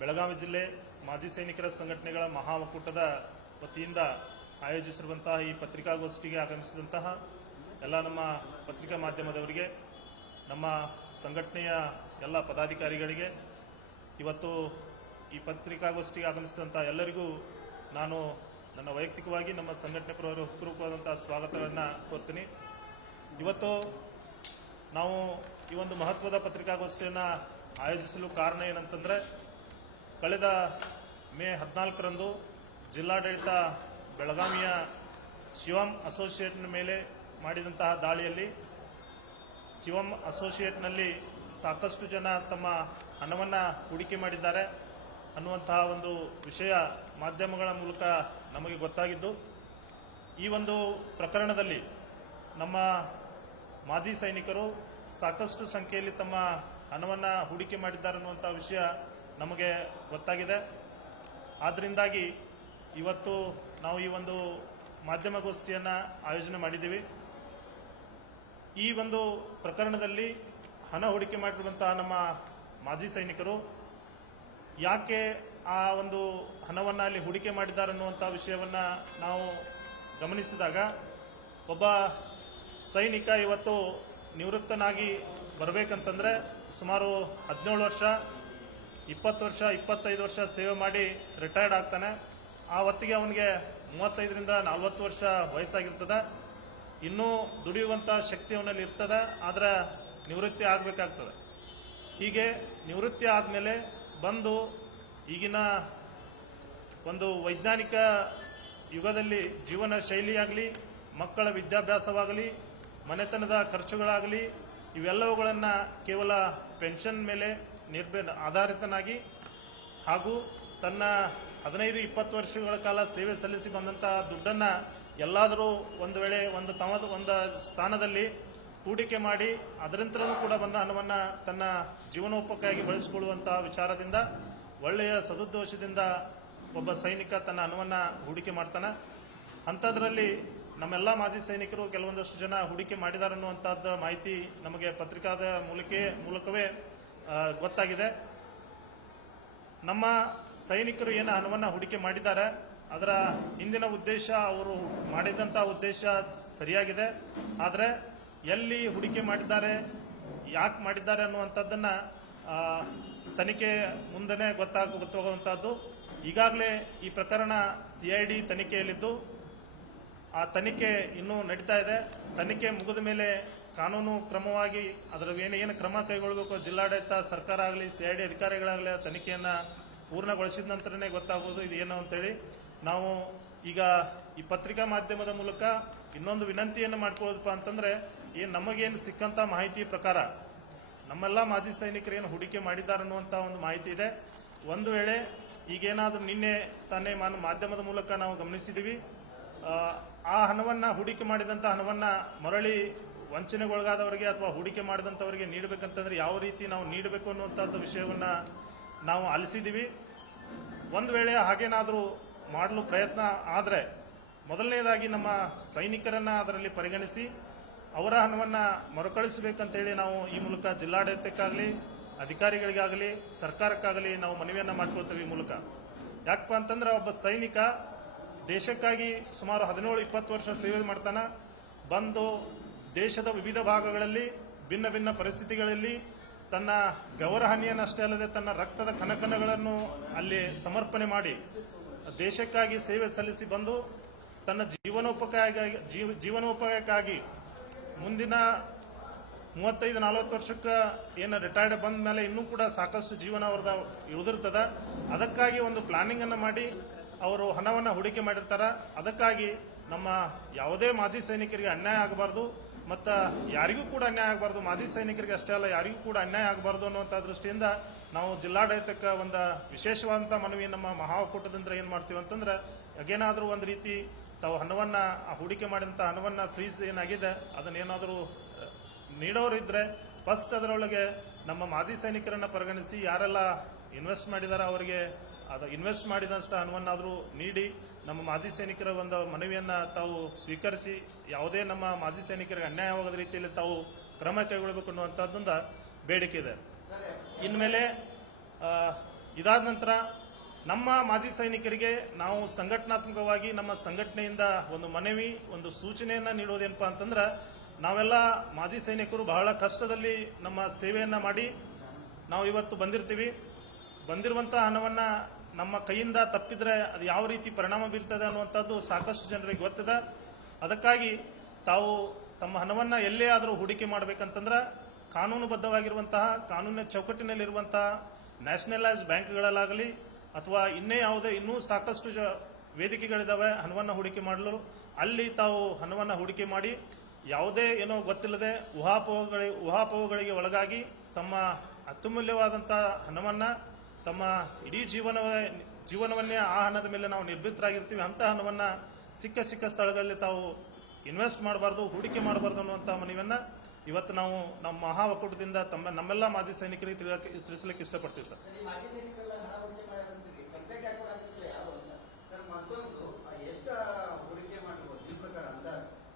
ಬೆಳಗಾವಿ ಜಿಲ್ಲೆ ಮಾಜಿ ಸೈನಿಕರ ಸಂಘಟನೆಗಳ ಮಹಾ ಒಕ್ಕೂಟದ ವತಿಯಿಂದ ಆಯೋಜಿಸಿರುವಂತಹ ಈ ಪತ್ರಿಕಾಗೋಷ್ಠಿಗೆ ಆಗಮಿಸಿದಂತಹ ಎಲ್ಲ ನಮ್ಮ ಪತ್ರಿಕಾ ಮಾಧ್ಯಮದವರಿಗೆ, ನಮ್ಮ ಸಂಘಟನೆಯ ಎಲ್ಲ ಪದಾಧಿಕಾರಿಗಳಿಗೆ, ಇವತ್ತು ಈ ಪತ್ರಿಕಾಗೋಷ್ಠಿಗೆ ಆಗಮಿಸಿದಂಥ ಎಲ್ಲರಿಗೂ ನಾನು ನನ್ನ ವೈಯಕ್ತಿಕವಾಗಿ ನಮ್ಮ ಸಂಘಟನೆ ಪೂರ್ವಕವಾದಂತಹ ಸ್ವಾಗತವನ್ನು ಕೋರ್ತೀನಿ. ಇವತ್ತು ನಾವು ಈ ಒಂದು ಮಹತ್ವದ ಪತ್ರಿಕಾಗೋಷ್ಠಿಯನ್ನು ಆಯೋಜಿಸಲು ಕಾರಣ ಏನಂತಂದರೆ, ಕಳೆದ ಮೇ 14ರಂದು ಜಿಲ್ಲಾಡಳಿತ ಬೆಳಗಾವಿಯ ಶಿವಂ ಅಸೋಸಿಯೇಟ್ನ ಮೇಲೆ ಮಾಡಿದಂತಹ ದಾಳಿಯಲ್ಲಿ ಶಿವಂ ಅಸೋಸಿಯೇಟ್ನಲ್ಲಿ ಸಾಕಷ್ಟು ಜನ ತಮ್ಮ ಹಣವನ್ನು ಹೂಡಿಕೆ ಮಾಡಿದ್ದಾರೆ ಅನ್ನುವಂತಹ ಒಂದು ವಿಷಯ ಮಾಧ್ಯಮಗಳ ಮೂಲಕ ನಮಗೆ ಗೊತ್ತಾಗಿದ್ದು, ಈ ಒಂದು ಪ್ರಕರಣದಲ್ಲಿ ನಮ್ಮ ಮಾಜಿ ಸೈನಿಕರು ಸಾಕಷ್ಟು ಸಂಖ್ಯೆಯಲ್ಲಿ ತಮ್ಮ ಹಣವನ್ನು ಹೂಡಿಕೆ ಮಾಡಿದ್ದಾರೆ ಅನ್ನುವಂಥ ವಿಷಯ ನಮಗೆ ಗೊತ್ತಾಗಿದೆ. ಆದ್ದರಿಂದಾಗಿ ಇವತ್ತು ನಾವು ಈ ಒಂದು ಮಾಧ್ಯಮಗೋಷ್ಠಿಯನ್ನು ಆಯೋಜನೆ ಮಾಡಿದ್ದೀವಿ. ಈ ಒಂದು ಪ್ರಕರಣದಲ್ಲಿ ಹಣ ಹೂಡಿಕೆ ಮಾಡಿರುವಂತಹ ನಮ್ಮ ಮಾಜಿ ಸೈನಿಕರು ಯಾಕೆ ಆ ಒಂದು ಹಣವನ್ನು ಅಲ್ಲಿ ಹೂಡಿಕೆ ಮಾಡಿದ್ದಾರೆ ಅನ್ನುವಂಥ ವಿಷಯವನ್ನು ನಾವು ಗಮನಿಸಿದಾಗ, ಒಬ್ಬ ಸೈನಿಕ ಇವತ್ತು ನಿವೃತ್ತನಾಗಿ ಬರಬೇಕಂತಂದರೆ ಸುಮಾರು 17 ವರ್ಷ, 20 ವರ್ಷ, 25 ವರ್ಷ ಸೇವೆ ಮಾಡಿ ರಿಟೈರ್ಡ್ ಆಗ್ತಾನೆ. ಆ ಹೊತ್ತಿಗೆ ಅವನಿಗೆ 35ರಿಂದ 40 ವರ್ಷ ವಯಸ್ಸಾಗಿರ್ತದೆ. ಇನ್ನೂ ದುಡಿಯುವಂಥ ಶಕ್ತಿ ಅವನಲ್ಲಿ ಇರ್ತದೆ, ಆದರೆ ನಿವೃತ್ತಿ ಆಗಬೇಕಾಗ್ತದೆ. ಹೀಗೆ ನಿವೃತ್ತಿ ಆದಮೇಲೆ ಬಂದು ಈಗಿನ ಒಂದು ವೈಜ್ಞಾನಿಕ ಯುಗದಲ್ಲಿ ಜೀವನ ಶೈಲಿಯಾಗಲಿ, ಮಕ್ಕಳ ವಿದ್ಯಾಭ್ಯಾಸವಾಗಲಿ, ಮನೆತನದ ಖರ್ಚುಗಳಾಗಲಿ, ಇವೆಲ್ಲವುಗಳನ್ನು ಕೇವಲ ಪೆನ್ಷನ್ ಮೇಲೆ ಆಧಾರಿತನಾಗಿ ಹಾಗೂ ತನ್ನ 15-20 ವರ್ಷಗಳ ಕಾಲ ಸೇವೆ ಸಲ್ಲಿಸಿ ಬಂದಂತಹ ದುಡ್ಡನ್ನು ಎಲ್ಲಾದರೂ ಒಂದು ವೇಳೆ ಒಂದು ಸ್ಥಾನದಲ್ಲಿ ಹೂಡಿಕೆ ಮಾಡಿ ಅದರಂತರೂ ಕೂಡ ಬಂದ ಹಣವನ್ನು ತನ್ನ ಜೀವನೋಪಕ್ಕಾಗಿ ಬಳಸಿಕೊಳ್ಳುವಂತಹ ವಿಚಾರದಿಂದ, ಒಳ್ಳೆಯ ಸದುದ್ದೇಶದಿಂದ ಒಬ್ಬ ಸೈನಿಕ ತನ್ನ ಹಣವನ್ನು ಹೂಡಿಕೆ ಮಾಡ್ತಾನೆ. ಅಂಥದ್ರಲ್ಲಿ ನಮ್ಮೆಲ್ಲ ಮಾಜಿ ಸೈನಿಕರು ಕೆಲವೊಂದಷ್ಟು ಜನ ಹೂಡಿಕೆ ಮಾಡಿದ್ದಾರೆ ಅನ್ನುವಂಥದ್ದು ಮಾಹಿತಿ ನಮಗೆ ಪತ್ರಿಕಾದ ಮೂಲಕವೇ ಗೊತ್ತಾಗಿದೆ. ನಮ್ಮ ಸೈನಿಕರು ಏನು ಹಣವನ್ನು ಹೂಡಿಕೆ ಮಾಡಿದ್ದಾರೆ, ಅದರ ಹಿಂದಿನ ಉದ್ದೇಶ, ಅವರು ಮಾಡಿದಂಥ ಉದ್ದೇಶ ಸರಿಯಾಗಿದೆ. ಆದರೆ ಎಲ್ಲಿ ಹೂಡಿಕೆ ಮಾಡಿದ್ದಾರೆ, ಯಾಕೆ ಮಾಡಿದ್ದಾರೆ ಅನ್ನುವಂಥದ್ದನ್ನು ತನಿಖೆ ಮುಂದೆ ಗೊತ್ತಾಗುವಂಥದ್ದು. ಈಗಾಗಲೇ ಈ ಪ್ರಕರಣ CID ತನಿಖೆಯಲ್ಲಿದ್ದು, ಆ ತನಿಖೆ ಇನ್ನೂ ನಡೀತಾ ಇದೆ. ತನಿಖೆ ಮುಗಿದ ಮೇಲೆ ಕಾನೂನು ಕ್ರಮವಾಗಿ ಅದರ ಏನು ಕ್ರಮ ಕೈಗೊಳ್ಳಬೇಕು, ಜಿಲ್ಲಾಡಳಿತ, ಸರ್ಕಾರ ಆಗಲಿ, CID ಅಧಿಕಾರಿಗಳಾಗಲಿ ಆ ತನಿಖೆಯನ್ನು ಪೂರ್ಣಗೊಳಿಸಿದ ನಂತರನೇ ಗೊತ್ತಾಗೋದು ಇದು ಏನು ಅಂತೇಳಿ. ನಾವು ಈಗ ಈ ಪತ್ರಿಕಾ ಮಾಧ್ಯಮದ ಮೂಲಕ ಇನ್ನೊಂದು ವಿನಂತಿಯನ್ನು ಮಾಡ್ಕೊಳ್ಳೋದಪ್ಪ ಅಂತಂದರೆ, ನಮಗೇನು ಸಿಕ್ಕಂಥ ಮಾಹಿತಿ ಪ್ರಕಾರ ನಮ್ಮೆಲ್ಲ ಮಾಜಿ ಸೈನಿಕರು ಏನು ಹೂಡಿಕೆ ಮಾಡಿದ್ದಾರೆ ಅನ್ನುವಂಥ ಒಂದು ಮಾಹಿತಿ ಇದೆ. ಒಂದು ವೇಳೆ ಈಗೇನಾದರೂ ನಿನ್ನೆ ತಾನೇ ಮಾಧ್ಯಮದ ಮೂಲಕ ನಾವು ಗಮನಿಸಿದ್ದೀವಿ, ಆ ಹಣವನ್ನು ಹೂಡಿಕೆ ಮಾಡಿದಂಥ ಹಣವನ್ನು ಮರಳಿ ವಂಚನೆಗೊಳಗಾದವರಿಗೆ ಅಥವಾ ಹೂಡಿಕೆ ಮಾಡಿದಂಥವರಿಗೆ ನೀಡಬೇಕಂತಂದ್ರೆ ಯಾವ ರೀತಿ ನಾವು ನೀಡಬೇಕು ಅನ್ನುವಂಥದ್ದು ವಿಷಯವನ್ನು ನಾವು ಆಲಿಸಿದ್ದೀವಿ. ಒಂದು ವೇಳೆ ಹಾಗೇನಾದರೂ ಮಾಡಲು ಪ್ರಯತ್ನ ಆದರೆ, ಮೊದಲನೇದಾಗಿ ನಮ್ಮ ಸೈನಿಕರನ್ನು ಅದರಲ್ಲಿ ಪರಿಗಣಿಸಿ ಅವರ ಹಣವನ್ನು ಮರುಕಳಿಸಬೇಕಂತೇಳಿ ನಾವು ಈ ಮೂಲಕ ಜಿಲ್ಲಾಡಳಿತಕ್ಕಾಗಲಿ, ಅಧಿಕಾರಿಗಳಿಗಾಗಲಿ, ಸರ್ಕಾರಕ್ಕಾಗಲಿ ನಾವು ಮನವಿಯನ್ನು ಮಾಡ್ಕೊಳ್ತೇವೆ ಈ ಮೂಲಕ. ಯಾಕಪ್ಪ ಅಂತಂದ್ರೆ, ಒಬ್ಬ ಸೈನಿಕ ದೇಶಕ್ಕಾಗಿ ಸುಮಾರು 17-20 ವರ್ಷ ಸೇವೆ ಮಾಡ್ತಾನೆ. ಬಂದು ದೇಶದ ವಿವಿಧ ಭಾಗಗಳಲ್ಲಿ ಭಿನ್ನ ಭಿನ್ನ ಪರಿಸ್ಥಿತಿಗಳಲ್ಲಿ ತನ್ನ ಬೆವರ ಹನಿಯನ್ನಷ್ಟೇ ಅಲ್ಲದೆ ತನ್ನ ರಕ್ತದ ಕಣಕಣಗಳನ್ನು ಅಲ್ಲಿ ಸಮರ್ಪಣೆ ಮಾಡಿ ದೇಶಕ್ಕಾಗಿ ಸೇವೆ ಸಲ್ಲಿಸಿ ಬಂದು ತನ್ನ ಜೀವನೋಪಾಯಕ್ಕಾಗಿ ಮುಂದಿನ 35-40 ವರ್ಷಕ್ಕೆ ಏನು ರಿಟೈರ್ಡ್ ಬಂದ ಮೇಲೆ ಇನ್ನೂ ಕೂಡ ಸಾಕಷ್ಟು ಜೀವನ ಅವ್ರದ ಉಳಿದಿರ್ತದೆ. ಅದಕ್ಕಾಗಿ ಒಂದು ಪ್ಲಾನಿಂಗ್ ಅನ್ನು ಮಾಡಿ ಅವರು ಹಣವನ್ನು ಹೂಡಿಕೆ ಮಾಡಿರ್ತಾರೆ. ಅದಕ್ಕಾಗಿ ನಮ್ಮ ಯಾವುದೇ ಮಾಜಿ ಸೈನಿಕರಿಗೆ ಅನ್ಯಾಯ ಆಗಬಾರ್ದು ಮತ್ತು ಯಾರಿಗೂ ಕೂಡ ಅನ್ಯಾಯ ಆಗಬಾರ್ದು. ಮಾಜಿ ಸೈನಿಕರಿಗೆ ಅಷ್ಟೇ ಅಲ್ಲ, ಯಾರಿಗೂ ಕೂಡ ಅನ್ಯಾಯ ಆಗಬಾರ್ದು ಅನ್ನುವಂಥ ದೃಷ್ಟಿಯಿಂದ ನಾವು ಜಿಲ್ಲಾಡಳಿತಕ್ಕೆ ಒಂದು ವಿಶೇಷವಾದಂಥ ಮನವಿ ನಮ್ಮ ಮಹಾ ಒಕ್ಕೂಟದಿಂದ ಏನು ಮಾಡ್ತೀವಿ ಅಂತಂದ್ರೆ, ಏನಾದರೂ ಒಂದು ರೀತಿ ತಾವು ಹಣವನ್ನು ಹೂಡಿಕೆ ಮಾಡಿದಂಥ ಹಣವನ್ನು ಫ್ರೀಸ್ ಏನಾಗಿದೆ ಅದನ್ನೇನಾದರೂ ನೀಡೋರಿದ್ರೆ ಫಸ್ಟ್ ಅದರೊಳಗೆ ನಮ್ಮ ಮಾಜಿ ಸೈನಿಕರನ್ನು ಪರಿಗಣಿಸಿ ಯಾರೆಲ್ಲ ಇನ್ವೆಸ್ಟ್ ಮಾಡಿದಾರೆ ಅವರಿಗೆ ಅದು ಇನ್ವೆಸ್ಟ್ ಮಾಡಿದಷ್ಟು ಹಣವನ್ನಾದರೂ ನೀಡಿ ನಮ್ಮ ಮಾಜಿ ಸೈನಿಕರ ಒಂದು ಮನವಿಯನ್ನು ತಾವು ಸ್ವೀಕರಿಸಿ ಯಾವುದೇ ನಮ್ಮ ಮಾಜಿ ಸೈನಿಕರಿಗೆ ಅನ್ಯಾಯವಾಗದ ರೀತಿಯಲ್ಲಿ ತಾವು ಕ್ರಮ ಕೈಗೊಳ್ಳಬೇಕು ಅನ್ನುವಂಥದ್ದೊಂದು ಬೇಡಿಕೆ ಇದೆ. ಇನ್ಮೇಲೆ ಇದಾದ ನಂತರ ನಮ್ಮ ಮಾಜಿ ಸೈನಿಕರಿಗೆ ನಾವು ಸಂಘಟನಾತ್ಮಕವಾಗಿ ನಮ್ಮ ಸಂಘಟನೆಯಿಂದ ಒಂದು ಮನವಿ, ಒಂದು ಸೂಚನೆಯನ್ನು ನೀಡೋದೇನಪ್ಪ ಅಂತಂದ್ರೆ, ನಾವೆಲ್ಲ ಮಾಜಿ ಸೈನಿಕರು ಬಹಳ ಕಷ್ಟದಲ್ಲಿ ನಮ್ಮ ಸೇವೆಯನ್ನು ಮಾಡಿ ನಾವು ಇವತ್ತು ಬಂದಿರ್ತೀವಿ. ಬಂದಿರುವಂತಹ ಹಣವನ್ನು ನಮ್ಮ ಕೈಯಿಂದ ತಪ್ಪಿದ್ರೆ ಅದು ಯಾವ ರೀತಿ ಪರಿಣಾಮ ಬೀರ್ತದೆ ಅನ್ನುವಂಥದ್ದು ಸಾಕಷ್ಟು ಜನರಿಗೆ ಗೊತ್ತಿದೆ. ಅದಕ್ಕಾಗಿ ತಾವು ತಮ್ಮ ಹಣವನ್ನು ಎಲ್ಲೇ ಆದರೂ ಹೂಡಿಕೆ ಮಾಡಬೇಕಂತಂದ್ರೆ ಕಾನೂನುಬದ್ಧವಾಗಿರುವಂತಹ, ಕಾನೂನಿನ ಚೌಕಟ್ಟಿನಲ್ಲಿರುವಂತಹ ನ್ಯಾಷನಲೈಸ್ ಬ್ಯಾಂಕ್ಗಳಲ್ಲಾಗಲಿ ಅಥವಾ ಇನ್ನೂ ಸಾಕಷ್ಟು ವೇದಿಕೆಗಳಿದ್ದಾವೆ ಹಣವನ್ನು ಹೂಡಿಕೆ ಮಾಡಲು. ಅಲ್ಲಿ ತಾವು ಹಣವನ್ನು ಹೂಡಿಕೆ ಮಾಡಿ ಯಾವುದೇ ಏನೋ ಗೊತ್ತಿಲ್ಲದೆ ಊಹಾಪೋಹಗಳಿಗೆ ಒಳಗಾಗಿ ತಮ್ಮ ಅತ್ಯಮೂಲ್ಯವಾದಂಥ ಹಣವನ್ನು, ತಮ್ಮ ಇಡೀ ಜೀವನವನ್ನೇ ಆ ಹಣದ ಮೇಲೆ ನಾವು ನಿರ್ಭೀತರಾಗಿರ್ತೀವಿ, ಅಂಥ ಹಣವನ್ನು ಸಿಕ್ಕ ಸ್ಥಳಗಳಲ್ಲಿ ತಾವು ಇನ್ವೆಸ್ಟ್ ಮಾಡಬಾರ್ದು, ಹೂಡಿಕೆ ಮಾಡಬಾರ್ದು ಅನ್ನುವಂಥ ಮನವಿಯನ್ನು ಇವತ್ತು ನಾವು ನಮ್ಮ ಮಹಾ ಒಕ್ಕೂಟದಿಂದ ನಮ್ಮೆಲ್ಲ ಮಾಜಿ ಸೈನಿಕರಿಗೆ ತಿಳಿಸಲಿಕ್ಕೆ ಇಷ್ಟಪಡ್ತೀವಿ ಸರ್.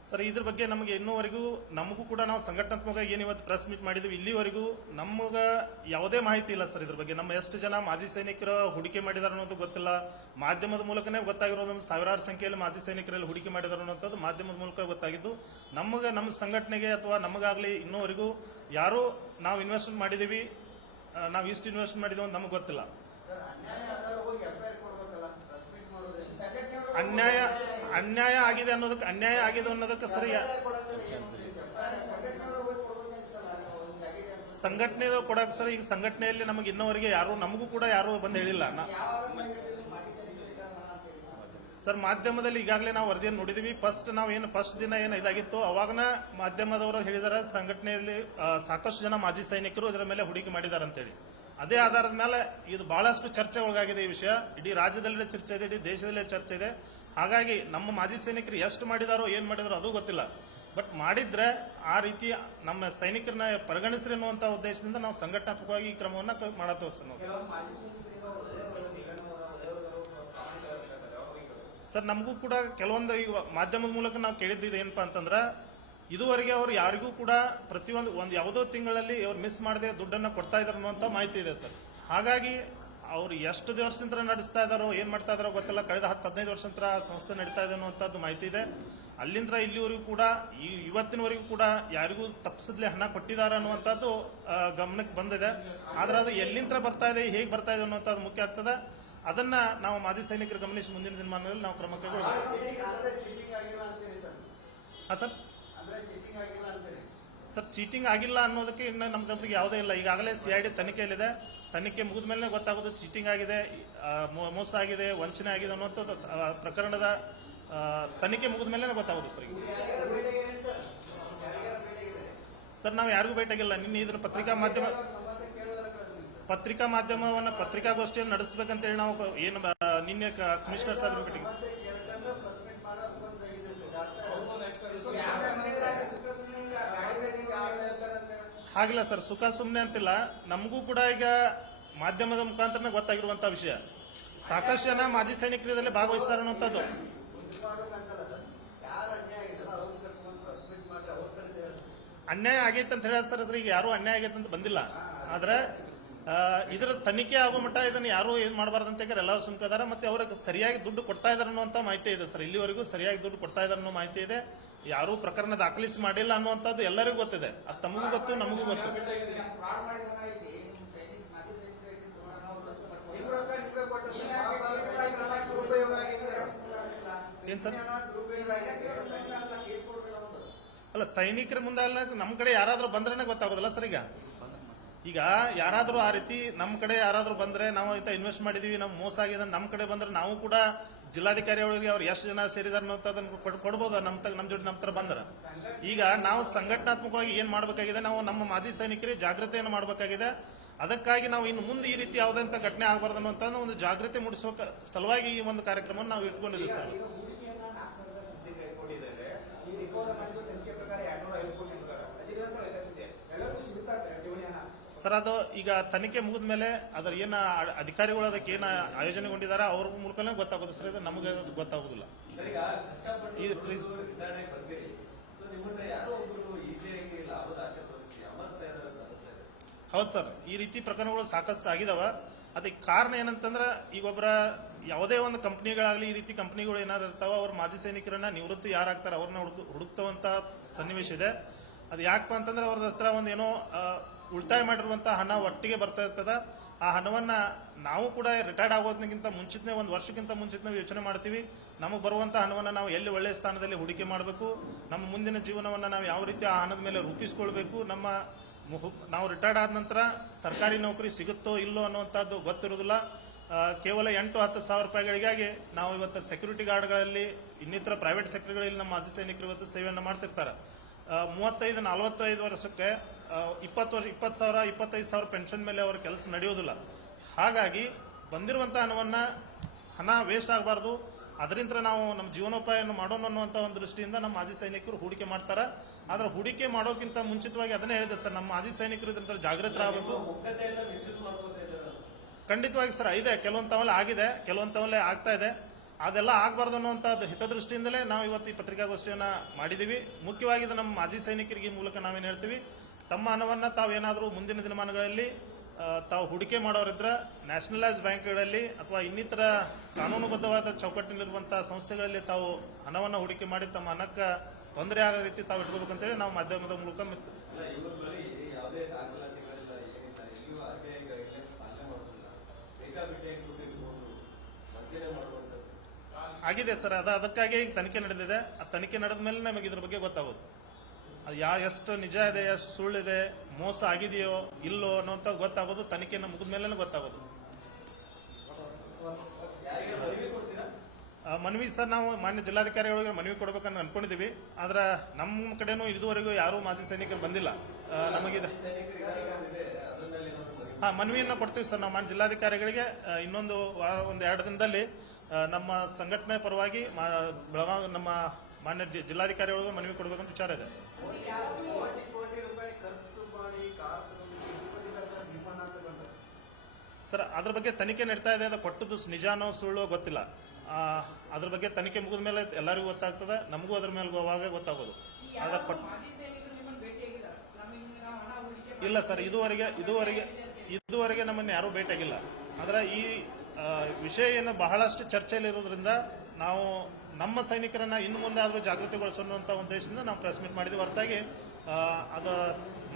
ಸರ್, ಇದ್ರ ಬಗ್ಗೆ ನಮಗೆ ಇನ್ನೂವರೆಗೂ ನಮಗೂ ಕೂಡ ನಾವು ಸಂಘಟನಾತ್ಮಕವಾಗಿ ಏನು ಇವತ್ತು ಪ್ರೆಸ್ ಮೀಟ್ ಮಾಡಿದ್ವಿ, ಇಲ್ಲಿವರೆಗೂ ನಮಗೆ ಯಾವುದೇ ಮಾಹಿತಿ ಇಲ್ಲ ಸರ್ ಇದ್ರ ಬಗ್ಗೆ. ನಮ್ಮ ಎಷ್ಟು ಜನ ಮಾಜಿ ಸೈನಿಕರು ಹೂಡಿಕೆ ಮಾಡಿದಾರೆ ಅನ್ನೋದು ಗೊತ್ತಿಲ್ಲ. ಮಾಧ್ಯಮದ ಮೂಲಕನೇ ಗೊತ್ತಾಗಿರೋದು, ಸಾವಿರಾರು ಸಂಖ್ಯೆಯಲ್ಲಿ ಮಾಜಿ ಸೈನಿಕರಲ್ಲಿ ಹೂಡಿಕೆ ಮಾಡಿದಾರೆ ಅನ್ನೋಂಥದ್ದು ಮಾಧ್ಯಮದ ಮೂಲಕ ಗೊತ್ತಾಗಿದ್ದು. ನಮ್ಮ ಸಂಘಟನೆಗೆ ಅಥವಾ ನಮಗಾಗಲಿ ಇನ್ನೂವರೆಗೂ ಯಾರು ನಾವು ಇನ್ವೆಸ್ಟ್ ಮಾಡಿದೀವಿ, ನಾವು ಇಷ್ಟು ಇನ್ವೆಸ್ಟ್ ಮಾಡಿದೀವಿ ಅಂತ ನಮಗೆ ಗೊತ್ತಿಲ್ಲ. ಅನ್ಯಾಯ ಆಗಿದೆ ಅನ್ನೋದಕ್ಕೆ ಸರಿ ಸಂಘಟನೆ ಕೊಡಕ್ಕೆ ಸರ್. ಈಗ ಸಂಘಟನೆಯಲ್ಲಿ ನಮಗೆ ಇನ್ನೋವರೆಗೆ ನಮಗೂ ಕೂಡ ಯಾರು ಬಂದು ಹೇಳಿಲ್ಲ ಸರ್. ಮಾಧ್ಯಮದಲ್ಲಿ ಈಗಾಗಲೇ ನಾವು ವರದಿಯನ್ನು ನೋಡಿದೀವಿ. ಫಸ್ಟ್ ದಿನ ಏನು ಇದಾಗಿತ್ತು ಅವಾಗನ ಮಾಧ್ಯಮದವರು ಹೇಳಿದಾರೆ ಸಂಘಟನೆಯಲ್ಲಿ ಸಾಕಷ್ಟು ಜನ ಮಾಜಿ ಸೈನಿಕರು ಇದರ ಮೇಲೆ ಹೂಡಿಕೆ ಮಾಡಿದ್ದಾರೆ ಅಂತೇಳಿ. ಅದೇ ಆಧಾರದ ಮೇಲೆ ಇದು ಬಹಳಷ್ಟು ಚರ್ಚೆ ಒಳಗಾಗಿದೆ ಈ ವಿಷಯ. ಇಡೀ ರಾಜ್ಯದಲ್ಲೇ ಚರ್ಚೆ ಇದೆ, ಇಡೀ ದೇಶದಲ್ಲೇ ಚರ್ಚೆ ಇದೆ. ಹಾಗಾಗಿ ನಮ್ಮ ಮಾಜಿ ಸೈನಿಕರು ಎಷ್ಟು ಮಾಡಿದಾರೋ ಏನ್ ಮಾಡಿದಾರೋ ಅದು ಗೊತ್ತಿಲ್ಲ. ಬಟ್ ಮಾಡಿದ್ರೆ ಆ ರೀತಿ ನಮ್ಮ ಸೈನಿಕರನ್ನ ಪರಿಗಣಿಸ್ರಿ ಅನ್ನುವಂತ ಉದ್ದೇಶದಿಂದ ನಾವು ಸಂಘಟನಾತ್ಮಕವಾಗಿ ಈ ಕ್ರಮವನ್ನ ಮಾಡತ್ತೇವೆ ಸರ್. ನಮಗೂ ಕೂಡ ಕೆಲವೊಂದು ಮಾಧ್ಯಮದ ಮೂಲಕ ನಾವು ಕೇಳಿದ್ದು ಏನಪ್ಪಾ ಅಂತಂದ್ರೆ, ಇದುವರೆಗೆ ಅವರು ಯಾರಿಗೂ ಕೂಡ ಪ್ರತಿಯೊಂದು ಯಾವುದೋ ತಿಂಗಳಲ್ಲಿ ಅವ್ರು ಮಿಸ್ ಮಾಡದೆ ದುಡ್ಡನ್ನು ಕೊಡ್ತಾ ಇದಾರೆ ಅನ್ನುವಂತ ಮಾಹಿತಿ ಇದೆ ಸರ್. ಹಾಗಾಗಿ ಅವ್ರು ಎಷ್ಟು ವರ್ಷದಿಂದ ನಡೆಸ್ತಾ ಇದಾರೋ ಏನ್ ಮಾಡ್ತಾ ಇದಾರೋ ಗೊತ್ತಿಲ್ಲ. ಕಳೆದ 10-15 ವರ್ಷದಿಂದ ಸಂಸ್ಥೆ ನಡೀತಾ ಇದೆ ಅನ್ನುವಂಥದ್ದು ಮಾಹಿತಿ ಇದೆ. ಅಲ್ಲಿಂದ ಇಲ್ಲಿವರೆಗೂ ಕೂಡ ಇವತ್ತಿನವರೆಗೂ ಕೂಡ ಯಾರಿಗೂ ತಪ್ಪಿಸದ್ಲೆ ಹಣ ಕೊಟ್ಟಿದ್ದಾರೆ ಅನ್ನುವಂಥದ್ದು ಗಮನಕ್ಕೆ ಬಂದಿದೆ. ಆದ್ರೆ ಅದು ಎಲ್ಲಿಂದ ಬರ್ತಾ ಇದೆ, ಹೇಗೆ ಬರ್ತಾ ಇದೆ ಅನ್ನುವಂಥದ್ದು ಮುಖ್ಯ ಆಗ್ತದೆ. ಅದನ್ನ ನಾವು ಮಾಜಿ ಸೈನಿಕರು ಗಮನಿಸಿ ಮುಂದಿನ ದಿನಮಾನದಲ್ಲಿ ನಾವು ಕ್ರಮ ಕೈಗೊಳ್ಳಬೇಕು. ಸರ್, ಚೀಟಿಂಗ್ ಆಗಿಲ್ಲ ಅನ್ನೋದಕ್ಕೆ ಇನ್ನು ನಮ್ಗೆ ಯಾವುದೇ ಇಲ್ಲ. ಈಗಾಗಲೇ CID ತನಿಖೆಯಲ್ಲಿದೆ. ತನಿಖೆ ಮುಗಿದ ಮೇಲೆ ಗೊತ್ತಾಗೋದು ಚೀಟಿಂಗ್ ಆಗಿದೆ, ಮೋಸ ಆಗಿದೆ, ವಂಚನೆ ಆಗಿದೆ ಅನ್ನುವಂಥದ್ದು ಪ್ರಕರಣದ ತನಿಖೆ ಮುಗಿದ ಮೇಲೆ ಗೊತ್ತಾಗೋದು ಸರ್. ಸರ್, ನಾವು ಯಾರಿಗೂ ಭೇಟಿಯಾಗಿಲ್ಲ. ನಿನ್ನೆ ಇದ್ರ ಪತ್ರಿಕಾಗೋಷ್ಠಿಯನ್ನು ನಡೆಸಬೇಕಂತೇಳಿ ನಾವು ಏನು ನಿನ್ನೆ ಕಮಿಷನರ್ ಸರ್ ಭೇಟಿಗೆ ಹಾಗಿಲ್ಲ ಸರ್. ಸುಖ ಸುಮ್ಮನೆ ಅಂತಿಲ್ಲ. ನಮಗೂ ಕೂಡ ಈಗ ಮಾಧ್ಯಮದ ಮುಖಾಂತರ ಗೊತ್ತಾಗಿರುವಂತಹ ವಿಷಯ, ಸಾಕಷ್ಟು ಜನ ಮಾಜಿ ಸೈನಿಕರಲ್ಲಿ ಭಾಗವಹಿಸ್ತಾರೆ ಅನ್ನುವಂಥದ್ದು. ಅನ್ಯಾಯ ಆಗೈತೆ ಅಂತ ಹೇಳ ಸರ್. ಈಗ ಯಾರು ಅನ್ಯಾಯ ಆಗೈತೆ ಅಂತ ಬಂದಿಲ್ಲ. ಆದ್ರೆ ಇದರ ತನಿಖೆ ಆಗೋ ಮಟ್ಟ ಇದನ್ನ ಯಾರು ಏನ್ ಮಾಡಬಾರ್ದಂತ ಎಲ್ಲರೂ ಸುಮ್ಕದಾರ. ಮತ್ತೆ ಅವ್ರಿಗೆ ಸರಿಯಾಗಿ ದುಡ್ಡು ಕೊಡ್ತಾ ಇದಾರೆ ಅನ್ನುವಂತ ಮಾಹಿತಿ ಇದೆ ಸರ್. ಇಲ್ಲಿವರೆಗೂ ಸರಿಯಾಗಿ ದುಡ್ಡು ಕೊಡ್ತಾ ಇದಾರೆ ಅನ್ನೋ ಮಾಹಿತಿ ಇದೆ. ಯಾರು ಪ್ರಕರಣ ದಾಖಲಿಸಿ ಮಾಡಿಲ್ಲ ಅನ್ನುವಂಥದ್ದು ಎಲ್ಲರಿಗೂ ಗೊತ್ತಿದೆ. ಅದು ತಮಗೂ ಗೊತ್ತು, ನಮಗೂ ಗೊತ್ತು. ಏನ್ ಸರ್? ಅಲ್ಲ, ಸೈನಿಕರ ಮುಂದೆ ಅಲ್ಲ, ನಮ್ಮ ಕಡೆ ಯಾರಾದ್ರೂ ಬಂದ್ರೆ ಗೊತ್ತಾಗೋದಿಲ್ಲ ಸರ್. ಈಗ ಯಾರಾದ್ರೂ ಆ ರೀತಿ ನಮ್ಮ ಕಡೆ ಯಾರಾದ್ರೂ ಬಂದ್ರೆ, ನಾವು ಇಂತ ಇನ್ವೆಸ್ಟ್ ಮಾಡಿದೀವಿ, ನಮ್ ಮೋಸ ಆಗಿದೆ, ನಮ್ಮ ಕಡೆ ಬಂದ್ರೆ ನಾವು ಕೂಡ ಜಿಲ್ಲಾಧಿಕಾರಿ ಅವರಿಗೆ ಅವ್ರು ಎಷ್ಟು ಜನ ಸೇರಿದಾರೆ ಅನ್ನೋದನ್ನ ಕೊಡ್ಬೋದು. ನಮ್ ಜೊತೆ ನಮ್ಮ ತರ ಬಂದ್ರ. ಈಗ ನಾವು ಸಂಘಟನಾತ್ಮಕವಾಗಿ ಏನ್ ಮಾಡ್ಬೇಕಾಗಿದೆ, ನಾವು ನಮ್ಮ ಮಾಜಿ ಸೈನಿಕರಿಗೆ ಜಾಗೃತಿಯನ್ನು ಮಾಡಬೇಕಾಗಿದೆ. ಅದಕ್ಕಾಗಿ ನಾವು ಇನ್ನು ಮುಂದೆ ಈ ರೀತಿ ಯಾವುದಂತ ಘಟನೆ ಆಗಬಾರ್ದು ಅನ್ನುವಂತ ಒಂದು ಜಾಗೃತಿ ಮೂಡಿಸುವ ಸಲುವಾಗಿ ಈ ಒಂದು ಕಾರ್ಯಕ್ರಮವನ್ನು ನಾವು ಇಟ್ಕೊಂಡಿದ್ದೀವಿ ಸರ್. ಸರ್, ಅದು ಈಗ ತನಿಖೆ ಮುಗಿದ ಮೇಲೆ ಅದರ ಏನ ಅಧಿಕಾರಿಗಳು ಅದಕ್ಕೆ ಏನ ಆಯೋಜನೆಗೊಂಡಿದ್ದಾರೆ ಅವ್ರ ಮೂಲಕನೇ ಗೊತ್ತಾಗೋದು ಸರ್. ಇದು ನಮಗೆ ಗೊತ್ತಾಗೋದಿಲ್ಲ. ಹೌದು ಸರ್, ಈ ರೀತಿ ಪ್ರಕರಣಗಳು ಸಾಕಷ್ಟು ಆಗಿದಾವ. ಅದಕ್ಕೆ ಕಾರಣ ಏನಂತಂದ್ರೆ ಈಗ ಒಬ್ಬರ ಯಾವುದೇ ಒಂದು ಕಂಪ್ನಿಗಳಾಗಲಿ ಈ ರೀತಿ ಕಂಪ್ನಿಗಳು ಏನಾದ್ರು ಇರ್ತಾವ, ಅವ್ರ ಮಾಜಿ ಸೈನಿಕರನ್ನ ನಿವೃತ್ತಿ ಯಾರಾಗ್ತಾರ ಅವ್ರನ್ನ ಹುಡುಕ್ತವಂತ ಸನ್ನಿವೇಶ ಇದೆ. ಅದು ಯಾಕಪ್ಪ ಅಂತಂದ್ರೆ ಅವ್ರ ಹತ್ರ ಒಂದು ಏನೋ ಉಳಿತಾಯ ಮಾಡಿರುವಂತಹ ಹಣ ಒಟ್ಟಿಗೆ ಬರ್ತಾ ಇರ್ತದ. ಆ ಹಣವನ್ನ ನಾವು ಕೂಡ ರಿಟೈರ್ಡ್ ಆಗೋದಕ್ಕಿಂತ ಮುಂಚಿತನೇ, ಒಂದು ವರ್ಷಕ್ಕಿಂತ ಮುಂಚಿತನೇ ಯೋಚನೆ ಮಾಡ್ತೀವಿ. ನಮಗೆ ಬರುವಂತಹ ಹಣವನ್ನ ನಾವು ಎಲ್ಲಿ ಒಳ್ಳೆಯ ಸ್ಥಾನದಲ್ಲಿ ಹೂಡಿಕೆ ಮಾಡಬೇಕು, ನಮ್ಮ ಮುಂದಿನ ಜೀವನವನ್ನ ನಾವು ಯಾವ ರೀತಿ ಆ ಹಣದ ಮೇಲೆ ರೂಪಿಸ್ಕೊಳ್ಬೇಕು, ನಾವು ರಿಟೈರ್ಡ್ ಆದ ನಂತರ ಸರ್ಕಾರಿ ನೌಕರಿ ಸಿಗುತ್ತೋ ಇಲ್ಲೋ ಅನ್ನುವಂಥದ್ದು ಗೊತ್ತಿರೋದಿಲ್ಲ. ಕೇವಲ 8-10 ಸಾವಿರ ರೂಪಾಯಿಗಳಿಗಾಗಿ ನಾವು ಇವತ್ತು ಸೆಕ್ಯೂರಿಟಿ ಗಾರ್ಡ್ಗಳಲ್ಲಿ ಇನ್ನಿತರ ಪ್ರೈವೇಟ್ ಸೆಕ್ಟರ್ಗಳಲ್ಲಿ ನಮ್ಮ ಮಾಜಿ ಸೈನಿಕರು ಇವತ್ತು ಸೇವೆಯನ್ನು ಮಾಡ್ತಿರ್ತಾರೆ. 35-45 ವರ್ಷಕ್ಕೆ 20 ಸಾವಿರ 25 ಸಾವಿರ ಪೆನ್ಷನ್ ಮೇಲೆ ಅವರ ಕೆಲಸ ನಡೆಯೋದಿಲ್ಲ. ಹಾಗಾಗಿ ಬಂದಿರುವಂತಹ ಹಣ ವೇಸ್ಟ್ ಆಗಬಾರ್ದು, ಅದರಿಂದ ನಾವು ನಮ್ಮ ಜೀವನೋಪಾಯವನ್ನು ಮಾಡೋಣ ಅನ್ನುವಂಥ ಒಂದು ದೃಷ್ಟಿಯಿಂದ ನಮ್ಮ ಮಾಜಿ ಸೈನಿಕರು ಹೂಡಿಕೆ ಮಾಡ್ತಾರೆ. ಆದ್ರೆ ಹೂಡಿಕೆ ಮಾಡೋಕ್ಕಿಂತ ಮುಂಚಿತವಾಗಿ ಅದನ್ನೇ ಹೇಳಿದೆ ಸರ್, ನಮ್ಮ ಮಾಜಿ ಸೈನಿಕರು ಇದರಿಂದ ಜಾಗೃತರಾಗಬೇಕು. ಖಂಡಿತವಾಗಿ ಸರ್ ಇದೆ, ಕೆಲವೊಂದು ತವಲೆ ಆಗಿದೆ, ಕೆಲವೊಂದು ತವಲೆ ಆಗ್ತಾ ಇದೆ. ಅದೆಲ್ಲ ಆಗಬಾರ್ದು ಅನ್ನುವಂಥದ್ದು ಹಿತದೃಷ್ಟಿಯಿಂದಲೇ ನಾವು ಇವತ್ತು ಈ ಪತ್ರಿಕಾಗೋಷ್ಠಿಯನ್ನ ಮಾಡಿದೀವಿ. ಮುಖ್ಯವಾಗಿ ಇದು ನಮ್ಮ ಮಾಜಿ ಸೈನಿಕರಿಗೆ ಮೂಲಕ ನಾವೇನು ಹೇಳ್ತೀವಿ, ತಮ್ಮ ಹಣವನ್ನ ತಾವೇನಾದರೂ ಮುಂದಿನ ದಿನಮಾನಗಳಲ್ಲಿ ತಾವು ಹೂಡಿಕೆ ಮಾಡೋರಿದ್ರೆ ನ್ಯಾಷನಲೈಸ್ ಬ್ಯಾಂಕ್ಗಳಲ್ಲಿ ಅಥವಾ ಇನ್ನಿತರ ಕಾನೂನುಬದ್ಧವಾದ ಚೌಕಟ್ಟಿನಲ್ಲಿರುವಂತಹ ಸಂಸ್ಥೆಗಳಲ್ಲಿ ತಾವು ಹಣವನ್ನು ಹೂಡಿಕೆ ಮಾಡಿ ತಮ್ಮ ಹಣಕ್ಕೆ ತೊಂದರೆ ಆಗೋ ರೀತಿ ತಾವು ಇಟ್ಕೋಬೇಕಂತೇಳಿ ನಾವು ಮಾಧ್ಯಮದ ಮೂಲಕ ಆಗಿದೆ ಸರ್. ಅದಕ್ಕಾಗಿ ಈಗ ತನಿಖೆ ನಡೆದಿದೆ. ಆ ತನಿಖೆ ನಡೆದ ಮೇಲೆ ನಮಗೆ ಇದ್ರ ಬಗ್ಗೆ ಗೊತ್ತಾಗೋದು, ಅದು ಎಷ್ಟು ನಿಜ ಇದೆ, ಎಷ್ಟು ಸುಳ್ಳಿದೆ, ಮೋಸ ಆಗಿದೆಯೋ ಇಲ್ಲೋ ಅನ್ನೋಂಥ ಗೊತ್ತಾಗೋದು ತನಿಖೆನ ಮುಗಿದ ಮೇಲೆ ಗೊತ್ತಾಗೋದು. ಮನವಿ ಸರ್, ನಾವು ಮಾನ್ಯ ಜಿಲ್ಲಾಧಿಕಾರಿಗಳಿಗೆ ಮನವಿ ಕೊಡ್ಬೇಕನ್ನು ಅನ್ಕೊಂಡಿದೀವಿ. ಆದ್ರೆ ನಮ್ಮ ಕಡೆನೂ ಇದುವರೆಗೂ ಯಾರೂ ಮಾಜಿ ಸೈನಿಕರು ಬಂದಿಲ್ಲ. ನಮಗಿದೆ ಮನವಿಯನ್ನ ಕೊಡ್ತೀವಿ ಸರ್ ನಾವು ಮಾನ್ಯ ಜಿಲ್ಲಾಧಿಕಾರಿಗಳಿಗೆ. ಇನ್ನೊಂದು 1-2 ದಿನದಲ್ಲಿ ನಮ್ಮ ಸಂಘಟನೆ ಪರವಾಗಿ ಬೆಳಗಾವಿ ನಮ್ಮ ಮಾನ್ಯ ಜಿಲ್ಲಾಧಿಕಾರಿಗಳಿಗೆ ಮನವಿ ಕೊಡಬೇಕಂತ ವಿಚಾರ ಇದೆ. ಸರ್ ಅದ್ರ ಬಗ್ಗೆ ತನಿಖೆ ನಡೀತಾ ಇದೆ. ಅದು ಕೊಟ್ಟದ್ದು ನಿಜಾನೋ ಸುಳ್ಳು ಗೊತ್ತಿಲ್ಲ. ಅದ್ರ ಬಗ್ಗೆ ತನಿಖೆ ಮುಗಿದ ಮೇಲೆ ಎಲ್ಲರಿಗೂ ಗೊತ್ತಾಗ್ತದೆ, ನಮಗೂ ಅದ್ರ ಮೇಲೆ ಅವಾಗ ಗೊತ್ತಾಗೋದು. ಇಲ್ಲ ಸರ್, ಇದುವರೆಗೆ ನಮ್ಮನ್ನು ಯಾರೂ ಭೇಟಿಯಾಗಿಲ್ಲ. ಆದ್ರೆ ಈ ವಿಷಯ ಏನು ಬಹಳಷ್ಟು ಚರ್ಚೆಯಲ್ಲಿ ಇರೋದ್ರಿಂದ ನಾವು ನಮ್ಮ ಸೈನಿಕರನ್ನ ಇನ್ನು ಮುಂದೆ ಆದರೂ ಜಾಗೃತಿಗೊಳಿಸೋಣ ಉದ್ದೇಶದಿಂದ ನಾವು ಪ್ರೆಸ್ ಮೀಟ್ ಮಾಡಿದ್ವಿ. ಹೊರತಾಗಿ ಅದು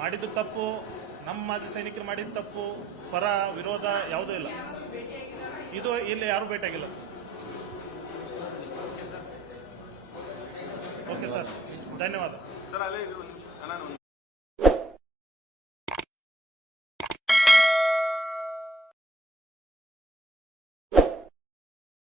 ಮಾಡಿದ್ದು ತಪ್ಪು, ನಮ್ಮ ಮಾಜಿ ಸೈನಿಕರು ಮಾಡಿದ ತಪ್ಪು, ಪರ ವಿರೋಧ ಯಾವುದೂ ಇಲ್ಲ. ಇಲ್ಲಿ ಯಾರೂ ಭೇಟಿಯಾಗಿಲ್ಲ ಸರ್. ಓಕೆ ಸರ್, ಧನ್ಯವಾದ.